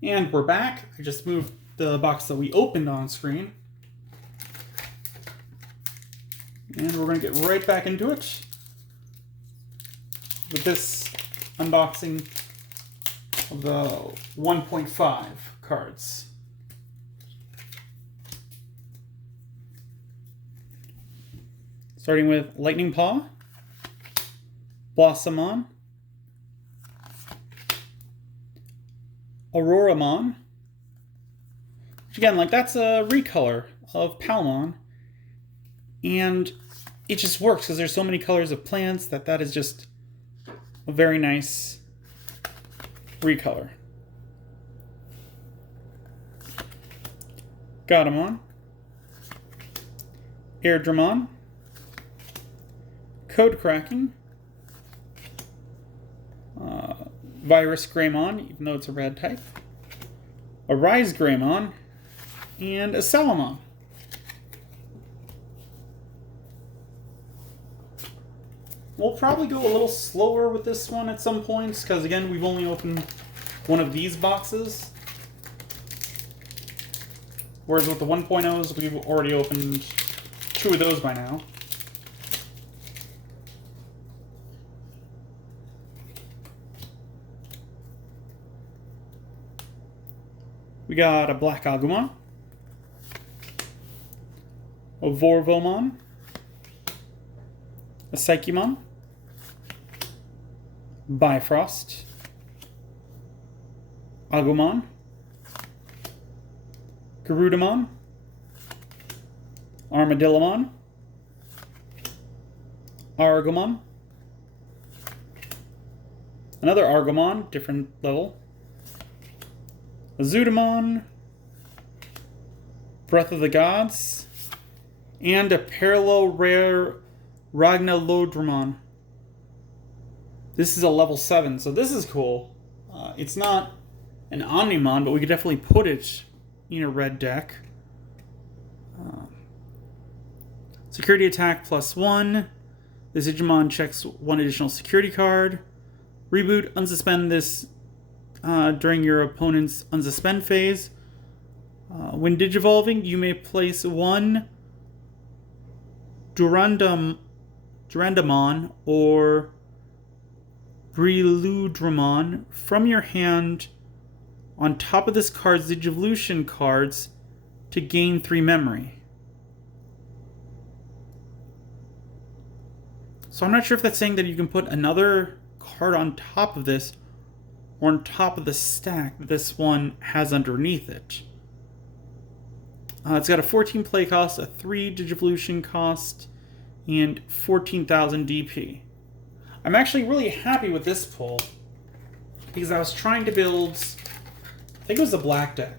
And we're back. I just moved the box that we opened on screen. And we're going to get right back into it with this unboxing of the 1.5 cards. Starting with Lightning Paw, Blossomon, Auroramon, which again, like, that's a recolor of Palmon, and it just works because there's so many colors of plants that is just a very nice recolor. Gargamon, Airdramon, Code Cracking, Virus Greymon, even though it's a red type, a Rise Greymon, and a Salamon. We'll probably go a little slower with this one at some points, because again, we've only opened one of these boxes. Whereas with the 1.0s, we've already opened 2 of those by now. We got a Black Agumon, a Vorvomon, a Psychemon, Bifrost, Agumon, Garudamon, Armadillomon, Argomon, another Argomon, different level, a Zudamon, Breath of the Gods, and a parallel rare Ragnalodramon. This is a level 7, so this is cool. It's not an Omnimon, but we could definitely put it in a red deck. Security attack +1. This Digimon checks 1 additional security card. Reboot, unsuspend this during your opponent's unsuspend phase. When digivolving, you may place 1 Durandamon or Briludramon from your hand on top of this card's Digivolution cards to gain 3 memory. So I'm not sure if that's saying that you can put another card on top of this or on top of the stack that this one has underneath it. It's got a 14 play cost, a 3 Digivolution cost, and 14,000 DP. I'm actually really happy with this pull because I was trying to build, I think it was a black deck,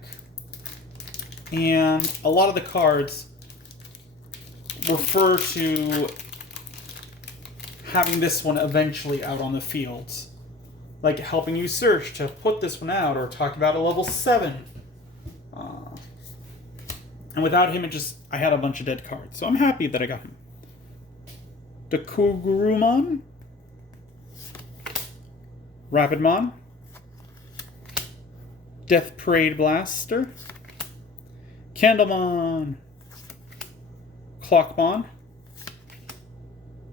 and a lot of the cards refer to having this one eventually out on the fields. Like helping you search to put this one out, or talk about a level 7. And without him, I had a bunch of dead cards. So I'm happy that I got him. The Kugurumon, Rapidmon, Death Parade Blaster, Candlemon, Clockmon,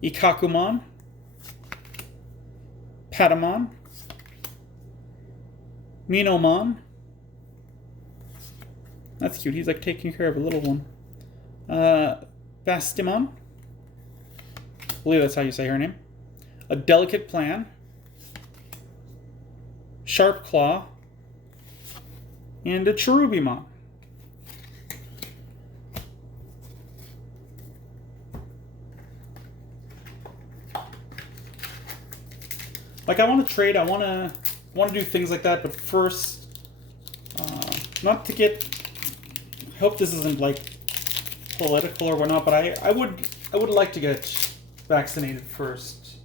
Ikakumon, Patamon, Minomon. That's cute. He's like taking care of a little one. Bastimon. I believe that's how you say her name. A Delicate Plan. Sharp Claw. And a Cherubimon. Like, I want to trade. I want to do things like that, but first, not to get. I hope this isn't like political or whatnot, but I would like to get vaccinated first.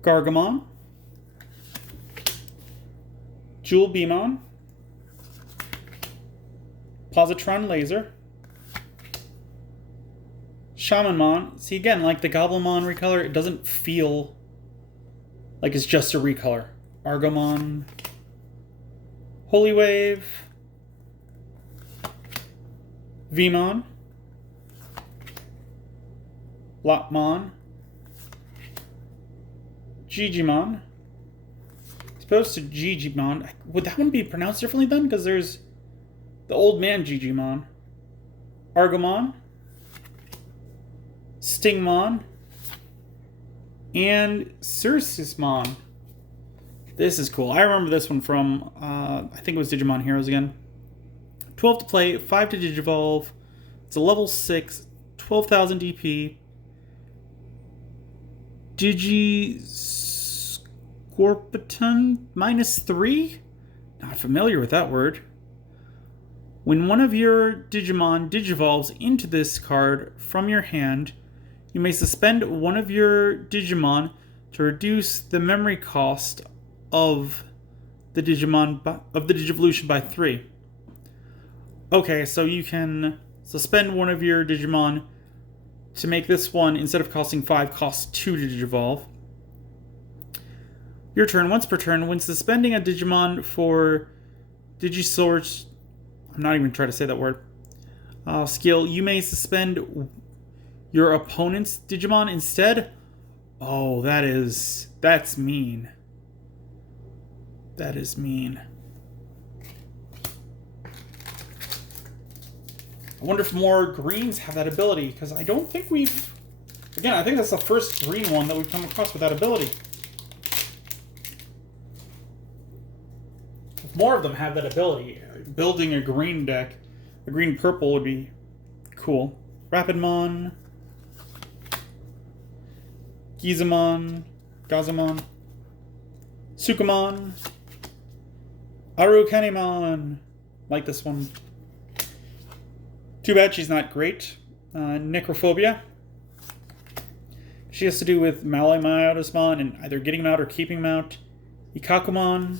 Gargamon, Jewel Beamon, Positron Laser, Shamanmon. See, again, like the Goblimon recolor, it doesn't feel like it's just a recolor. Gargamon. Holy Wave. Vmon. Lopmon. Digimon. As opposed to Digimon. Would that one be pronounced differently then? Because there's the old man Digimon. Argamon. Stingmon. And Cersismon. This is cool. I remember this one from, I think it was Digimon Heroes again. 12 to play, 5 to Digivolve. It's a level 6, 12,000 DP. Digiscorpiton -3? Not familiar with that word. When one of your Digimon digivolves into this card from your hand, you may suspend one of your Digimon to reduce the memory cost of the Digivolution by 3. Okay, so you can suspend one of your Digimon to make this one, instead of costing 5, cost 2 to Digivolve. Your turn. Once per turn, when suspending a Digimon for Digisource, I'm not even trying to say that word, skill, you may suspend your opponent's Digimon instead. Oh, that's mean. That is mean. I wonder if more greens have that ability, because I don't think we've... Again, I think that's the first green one that we've come across with that ability. If more of them have that ability, building a green deck, a green-purple would be cool. Rapidmon. Gizamon. Sukamon. Arukenimon. Like this one. Too bad she's not great. Necrophobia. She has to do with Malomyotismon and either getting him out or keeping him out. Ikakumon.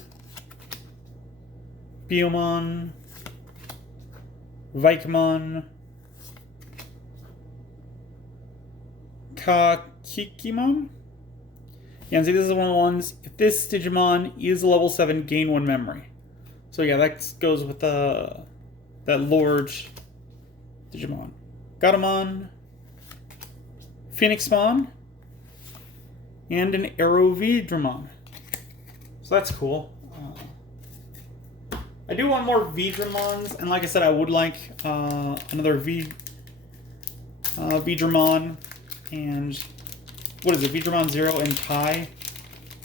Biomon. Vaikamon. Kakikimon? Yeah, and see, this is one of the ones. If this Digimon is a level 7, gain 1 memory. So yeah, that goes with that Lord Digimon. Gatomon. Phoenixmon. And an Aerovedramon. So that's cool. I do want more Vedramons, and like I said, I would like another Vedramon, and what is it, Vedramon 0 and Tai?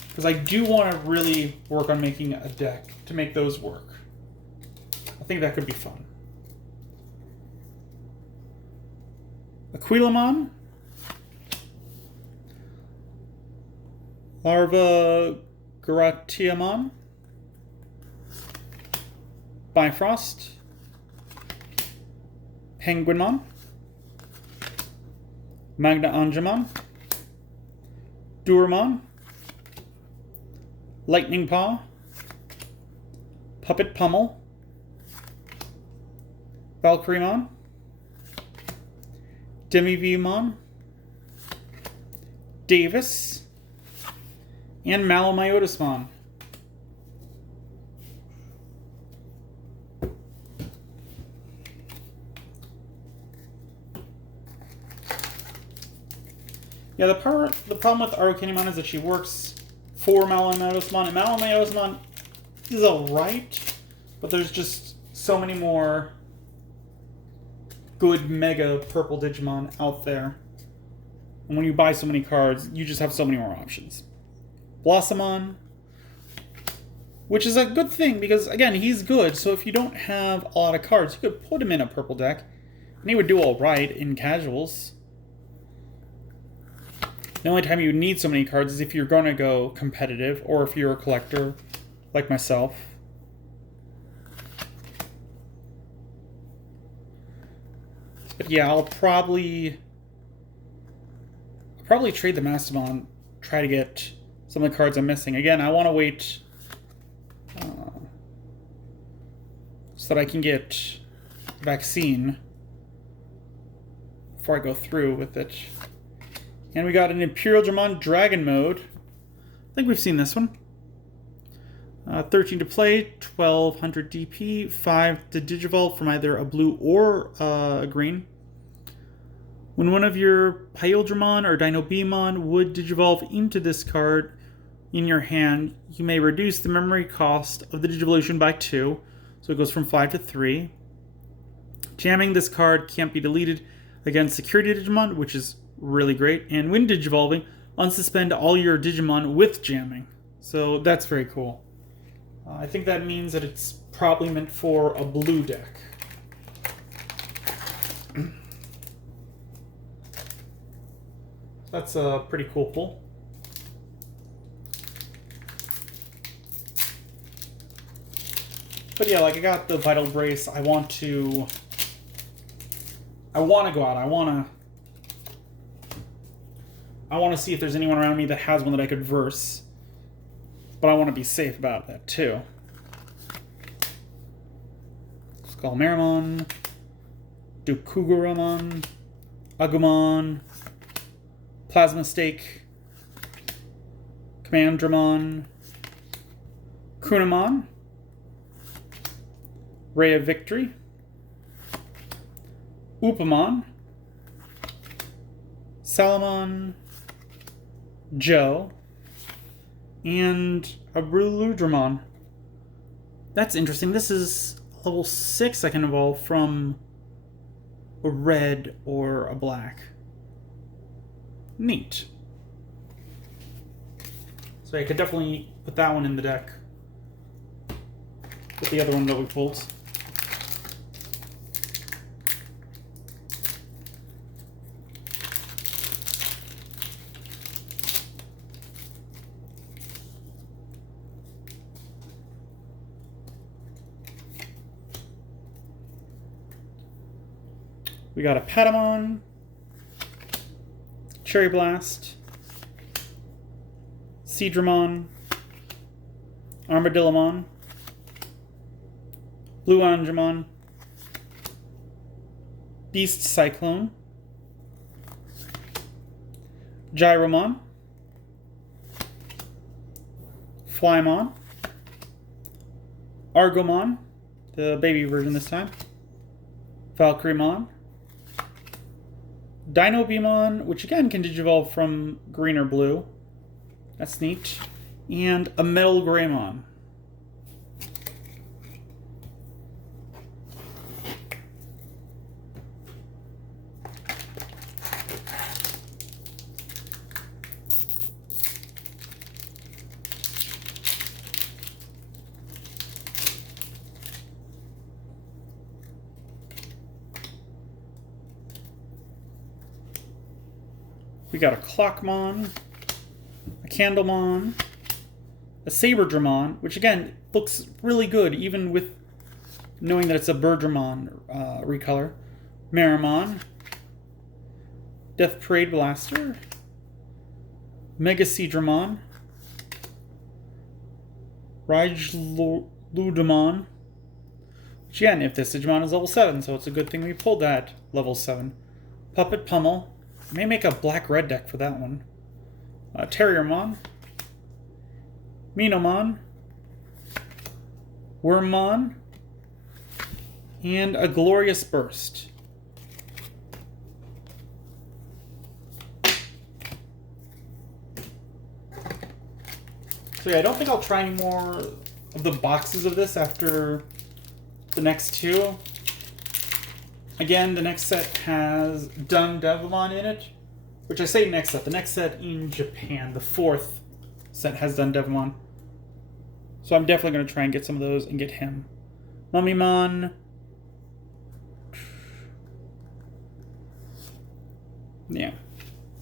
Because I do want to really work on making a deck to make those work. I think that could be fun. Aquilamon. Larva Gratiamon. Bifrost. Penguinmon. Magna Angemon. Duramon. Lightning Paw. Puppet Pummel. Valkyriemon. Demivemon. Davis. And Malomyotismon. Yeah, the problem with Arukenimon is that she works for Malomyotismon, and Malomyotismon is alright, but there's just so many more good mega purple Digimon out there. And when you buy so many cards, you just have so many more options. Blossomon, which is a good thing because, again, he's good, so if you don't have a lot of cards, you could put him in a purple deck, and he would do alright in casuals. The only time you need so many cards is if you're going to go competitive, or if you're a collector, like myself. But yeah, I'll probably trade the Mastodon, try to get some of the cards I'm missing. Again, I want to wait so that I can get Vaccine before I go through with it. And we got an Imperial Digimon Dragon Mode. I think we've seen this one. 13 to play, 1200 DP, 5 to Digivolve from either a blue or a green. When one of your Paildramon or Dinobemon would Digivolve into this card in your hand, you may reduce the memory cost of the Digivolution by 2, so it goes from 5 to 3. Jamming this card can't be deleted against Security Digimon, which is really great. And when Digivolving, unsuspend all your Digimon with jamming. So that's very cool. I think that means that it's probably meant for a blue deck. That's a pretty cool pull. But yeah, like I got the Vital Brace. I want to go out. I want to see if there's anyone around me that has one that I could verse. But I want to be safe about that too. Skullmeramon, Dukuguramon, Agumon, Plasma Stake, Commandramon, Kunamon, Ray of Victory, Upamon, Salamon, Joe, and a Bruludramon. That's interesting. This is level 6 I can evolve from a red or a black. Neat. So I could definitely put that one in the deck with the other one that we pulled. We got a Patamon, Cherry Blast, Seadramon, Armadillomon, Blue Angemon, Beast Cyclone, Gyromon, Flymon, Argomon, the baby version this time, Valkyremon, Dinobemon, which again can digivolve from green or blue. That's neat. And a Metal Greymon. We got a Clockmon, a Candlemon, a Saberdramon, which again looks really good even with knowing that it's a Birdramon recolor, Marimon, Death Parade Blaster, Mega Seadramon, Rajludamon, which again, if this Digimon is level 7, so it's a good thing we pulled that level 7. Puppet Pummel. I may make a black-red deck for that one. Terriermon, Minomon, Wormmon, and a Glorious Burst. So yeah, I don't think I'll try any more of the boxes of this after the next two. Again, the next set has Dundevimon in it, which I say next set. The next set in Japan, the 4th set has Dundevimon. So I'm definitely going to try and get some of those and get him. Mummymon. Yeah.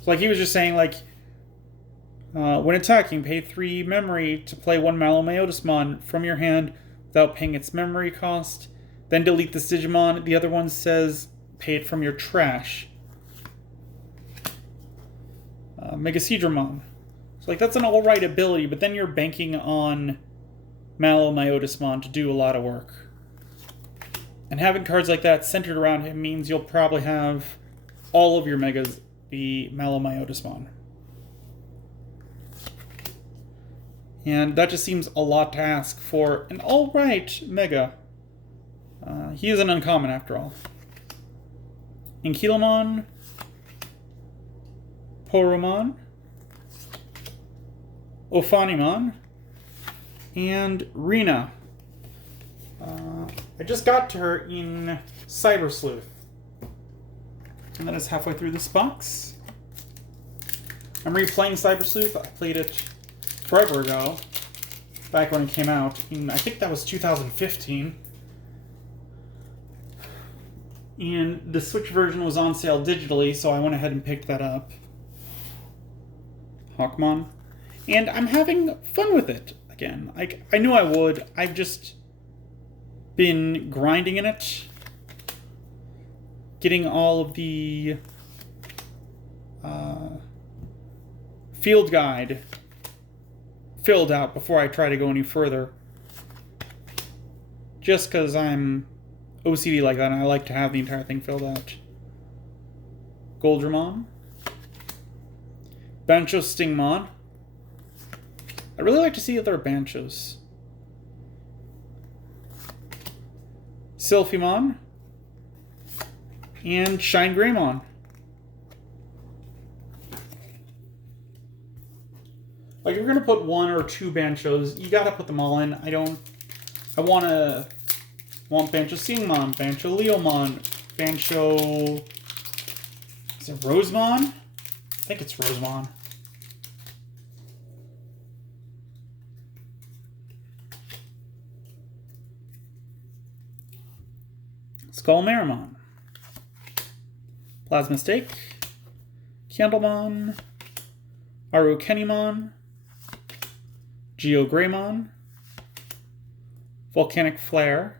So like he was just saying, like, when attacking, pay 3 memory to play 1 Malomyotismon from your hand without paying its memory cost. Then delete this Digimon. The other one says pay it from your trash. Megaseedramon. So like that's an alright ability, but then you're banking on Malomyotismon to do a lot of work. And having cards like that centered around him means you'll probably have all of your megas be Malomyotismon. And that just seems a lot to ask for an alright mega. He is an uncommon after all. Ankylamon, Poromon, Ophanimon, and Rena. I just got to her in Cyber Sleuth. And that is halfway through this box. I'm replaying Cyber Sleuth. I played it forever ago, back when it came out. I think that was 2015. And the Switch version was on sale digitally, so I went ahead and picked that up. Hawkmon. And I'm having fun with it again. I knew I would. I've just been grinding in it. Getting all of the field guide filled out before I try to go any further. Just because I'm OCD like that, and I like to have the entire thing filled out. Goldramon. Bancho Stingmon. I'd really like to see other Banchos. Sylphimon. And Shine Greymon. Like, if you're gonna put one or two Banchos, you gotta put them all in. I want Bancho Stingmon, Bancho Leomon, Bancho... Is it Rosemon? I think it's Rosemon. Skullmarimon. Plasmastake. Candlemon. Arukenimon. Geogreymon. Volcanic Flare.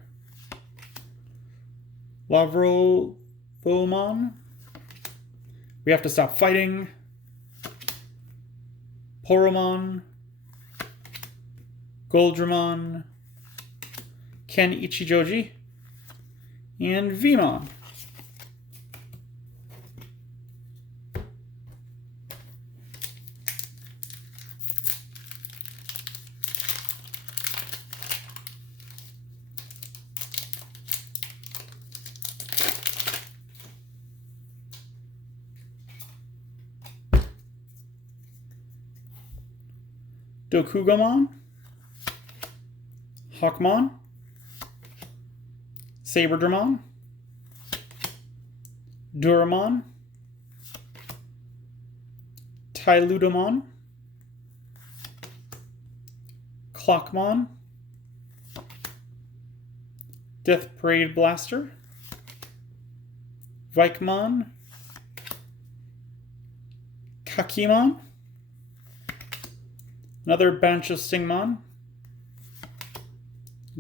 Lavrovomon. We Have to Stop Fighting. Poromon. Goldramon. Ken Ichijoji. And Vmon. Dokugamon, Hawkmon, Saberdramon, Duramon, Tyludamon, Clockmon, Death Parade Blaster, Vikemon, Kakimon, another Bancho Stingmon,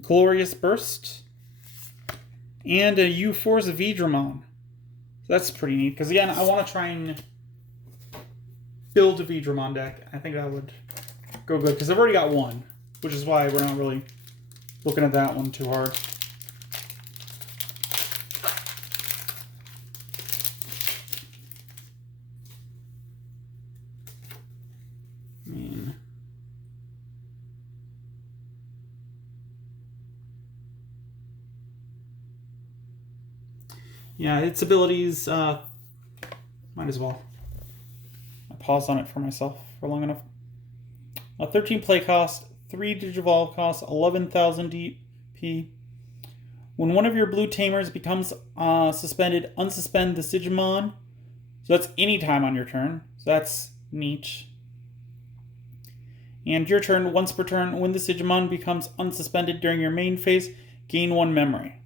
Glorious Burst, and a U-Force Veedramon. That's pretty neat, because again, I want to try and build a Veedramon deck. I think that would go good, because I've already got one, which is why we're not really looking at that one too hard. Yeah, its abilities, might as well. I paused on it for myself for long enough. 13 play cost, 3 Digivolve cost, 11,000 DP. When one of your blue tamers becomes suspended, unsuspend the Digimon. So that's any time on your turn. So that's neat. And your turn, once per turn, when the Digimon becomes unsuspended during your main phase, gain 1 memory.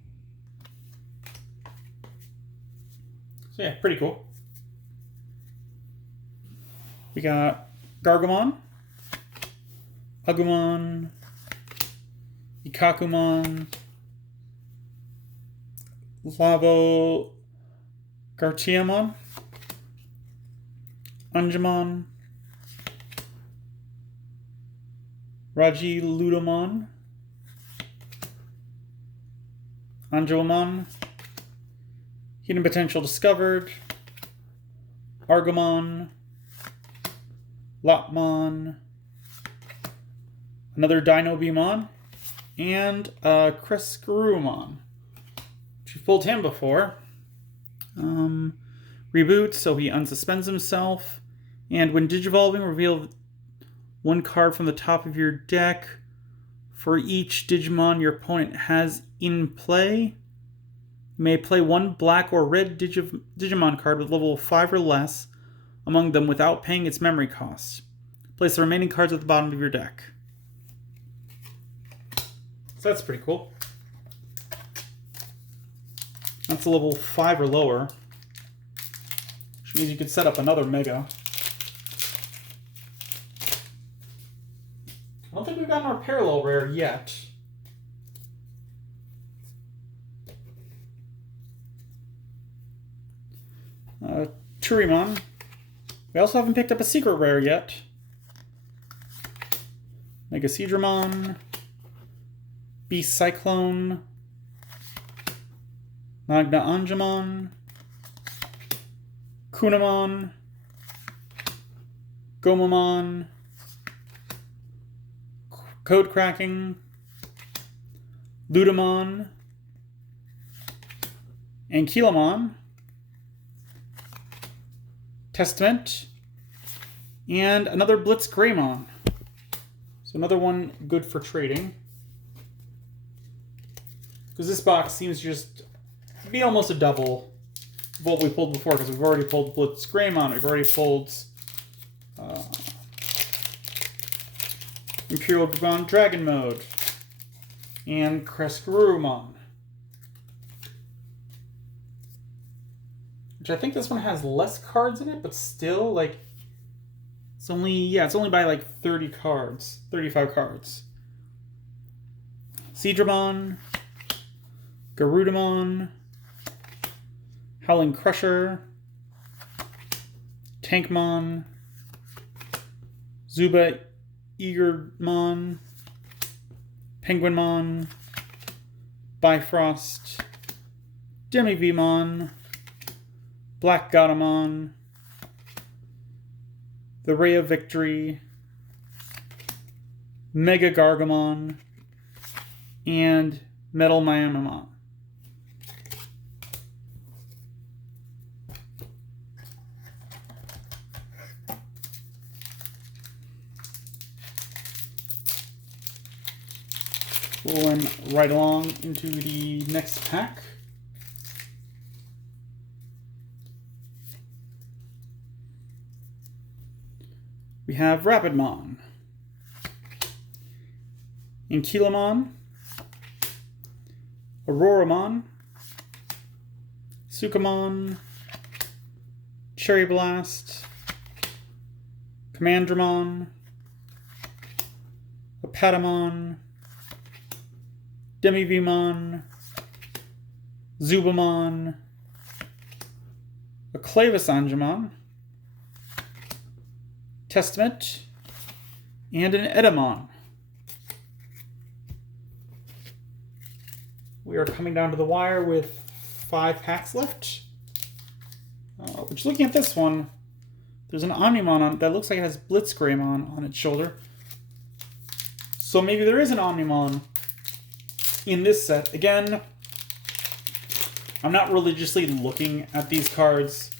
So yeah, pretty cool. We got Gargamon, Agumon, Ikakumon, Lavo Gartiamon, Anjamon, Raji Ludamon, Anjomon, Hidden Potential discovered, Gargamon, Lopmon, another Dino Beamon, and Crescarumon. We've pulled him before. Reboot, so he unsuspends himself. And when digivolving, reveal one card from the top of your deck for each Digimon your opponent has in play. You may play one black or red Digimon card with level 5 or less among them without paying its memory cost. Place the remaining cards at the bottom of your deck. So that's pretty cool. That's a level 5 or lower, which means you could set up another Mega. I don't think we've gotten our parallel rare yet. Turimon. We also haven't picked up a secret rare yet. Mega Seadramon. Beast Cyclone. Magna Angemon. Kunamon. Gomamon. Code Cracking. Ludamon. Ankylamon. Testament. And another Blitz Greymon. So another one good for trading. Because this box seems to just be almost a double of what we pulled before, because we've already pulled Blitz Greymon, we've already pulled Imperial Dragon Mode, and Crescarumon. Which I think this one has less cards in it, but still, like, it's only by like 30 cards, 35 cards. Seadramon, Garudamon, Howling Crusher, Tankmon, Zuba Eagermon, Penguinmon, Bifrost, Demivemon, Black Godamon, the Ray of Victory, Mega Gargamon, and Metal Miamamon. Rolling right along into the next pack. We have Rapidmon, Ankylamon, Auroramon, Sukamon, Cherry Blast, Commandramon, Apatamon, Demivemon, Zubamon, a Clavis-Angemon, Testament, and an Edamon. We are coming down to the wire with 5 packs left. Which, looking at this one, there's an Omnimon on it that looks like it has Blitz Greymon on its shoulder. So maybe there is an Omnimon in this set. Again, I'm not religiously looking at these cards.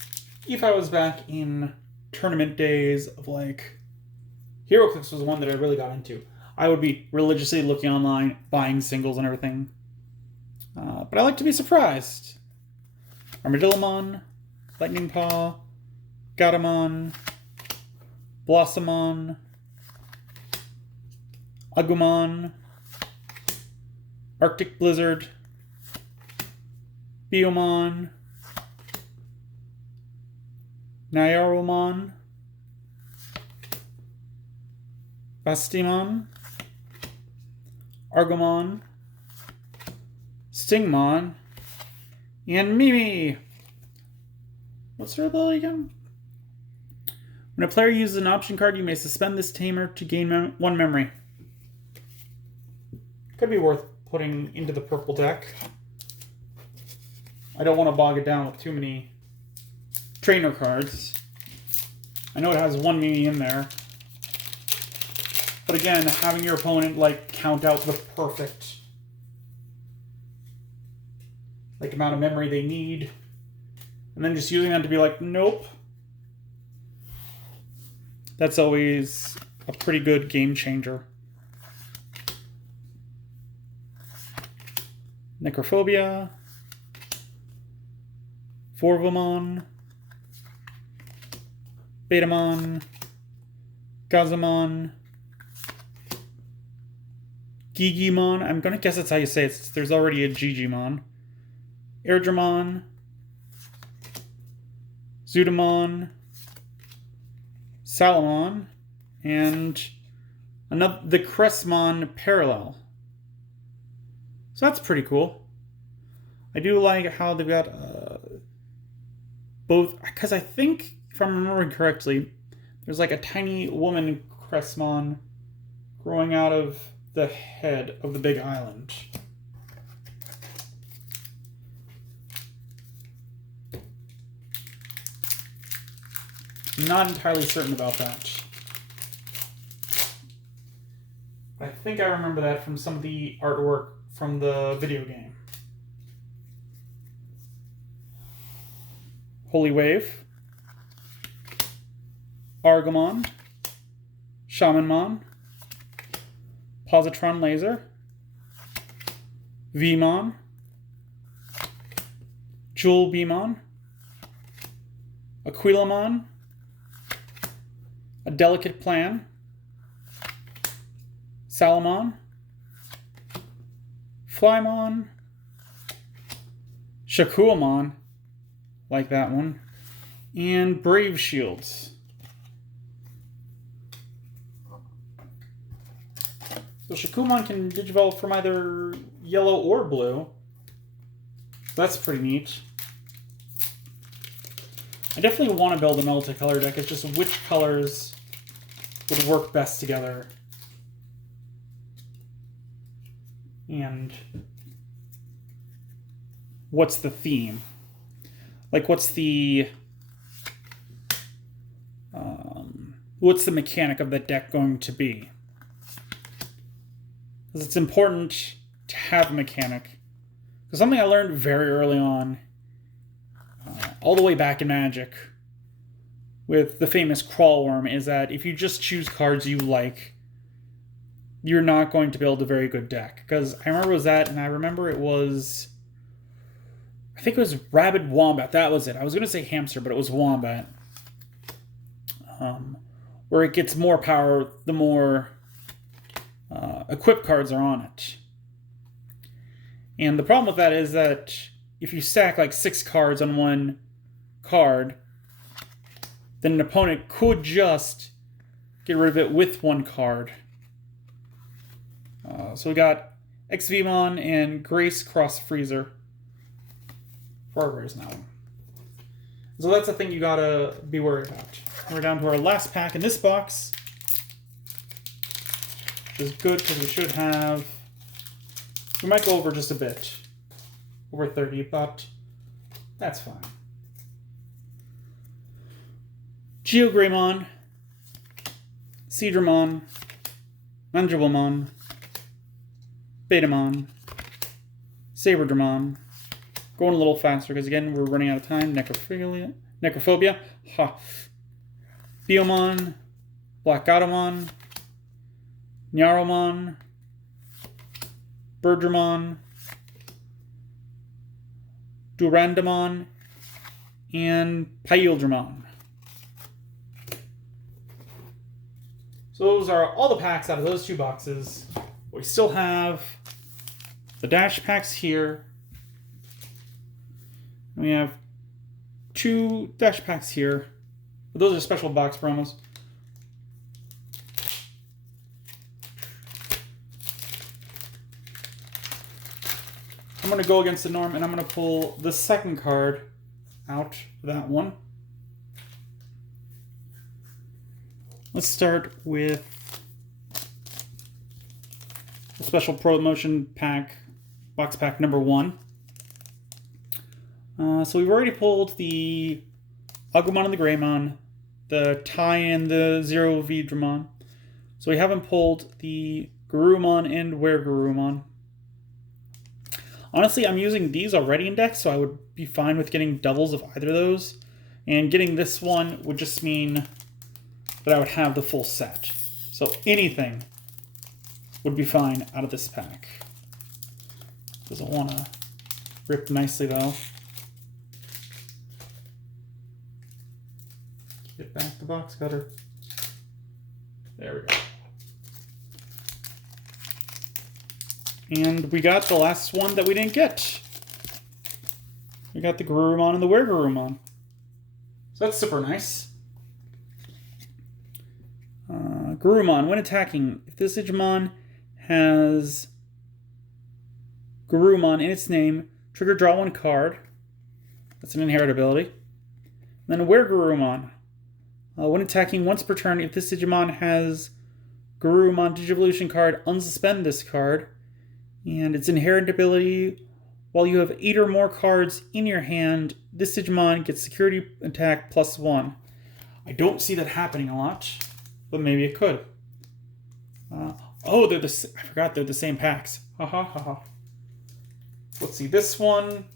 If I was back in tournament days of like HeroClix was the one that I really got into, I would be religiously looking online, buying singles and everything. But I like to be surprised. Armadillomon, Lightning Paw, Gatomon, Blossomon, Agumon, Arctic Blizzard, Biomon, Nyaromon, Bastimon, Argomon, Stingmon, and Mimi. What's her ability again? When a player uses an option card, you may suspend this tamer to gain 1 memory. Could be worth putting into the purple deck. I don't want to bog it down with too many trainer cards. I know it has one Mimi in there. But again, having your opponent, like, count out the perfect, like, amount of memory they need, and then just using them to be like, nope. That's always a pretty good game changer. Necrophobia. Forvamon. Betamon. Gazamon. Gigimon. I'm going to guess that's how you say it. There's already a Gigimon. Airdramon. Zudamon. Salamon. And the Cressmon Parallel. So that's pretty cool. I do like how they've got both, because I think, if I'm remembering correctly, there's like a tiny woman Cressmon growing out of the head of the big island. I'm not entirely certain about that. I think I remember that from some of the artwork from the video game. Holy Wave. Argamon. Shamanmon. Positron Laser. Vmon. Jewel Beamon. Aquilamon. A Delicate Plan. Salamon. Flymon. Shakuamon. Like that one. And Brave Shields. So Shakuamon can digivolve from either yellow or blue. That's pretty neat. I definitely want to build a multicolor deck. It's just which colors would work best together. And what's the theme? Like, what's the mechanic of the deck going to be? Because it's important to have a mechanic. Because something I learned very early on, all the way back in Magic, with the famous Crawl Worm, is that if you just choose cards you like, you're not going to build a very good deck. Because I remember it was that, and I remember it was, I think it was Rabid Wombat. That was it. I was going to say Hamster, but it was Wombat. Where it gets more power the more equipped cards are on it. And the problem with that is that if you stack like 6 cards on one card, then an opponent could just get rid of it with 1 card. So we got Xvmon and Grace Cross Freezer. Farber's now. So that's the thing you gotta be worried about. We're down to our last pack in this box, which is good because we should have. We might go over just a bit, over 30, but that's fine. Geogreymon, Seadramon, Manjablemon, Betamon, Saberdramon. Going a little faster because, again, we're running out of time. Necrophobia. Ha. Biomon. Black Gatomon. Nyaromon. Birdramon. Durandamon. And Pyildramon. So those are all the packs out of those 2 boxes. We still have the dash packs here. We have 2 dash packs here. But those are special box promos. I'm going to go against the norm, and I'm going to pull the second card out of that one. Let's start with a special promotion pack, box pack number 1. So we've already pulled the Agumon and the Greymon, the tie-in, the Zero Vidramon. So we haven't pulled the Garurumon and Weregarurumon. Honestly, I'm using these already in decks, so I would be fine with getting doubles of either of those. And getting this one would just mean that I would have the full set. So anything would be fine out of this pack. Doesn't want to rip nicely, though. Get back the box cutter. There we go. And we got the last one that we didn't get. We got the Garurumon and the Weregarurumon. So that's super nice. Garurumon, when attacking, if this Digimon has Garurumon in its name, trigger draw one card. That's an inherit ability. And then a Weregarurumon. When attacking once per turn, if this Digimon has Garurumon Digivolution card, unsuspend this card. And its inherent ability, while you have 8 or more cards in your hand, this Digimon gets security attack +1. I don't see that happening a lot, but maybe it could. Oh, I forgot they're the same packs. Ha ha ha ha. Let's see, this one.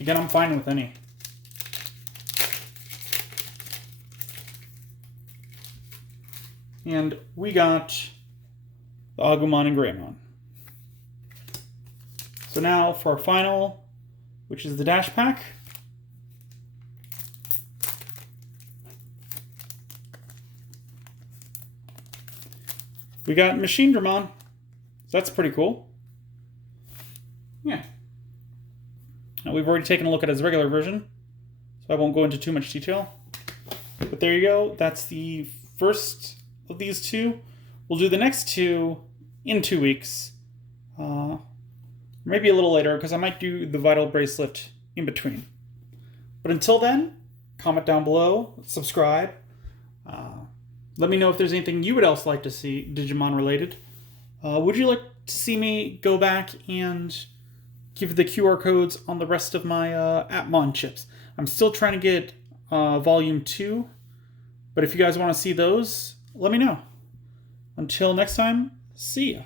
Again, I'm fine with any. And we got the Agumon and Greymon. So now for our final, which is the Dash Pack. We got Machine Dramon. So that's pretty cool. Yeah. Now we've already taken a look at his regular version, so I won't go into too much detail. But there you go. That's the first of these two. We'll do the next two in 2 weeks. Maybe a little later, because I might do the Vital Bracelet in between. But until then, comment down below, subscribe. Let me know if there's anything you would else like to see Digimon related. Would you like to see me go back and give the QR codes on the rest of my Appmon chips? I'm still trying to get Volume 2, but if you guys want to see those, let me know. Until next time, see ya.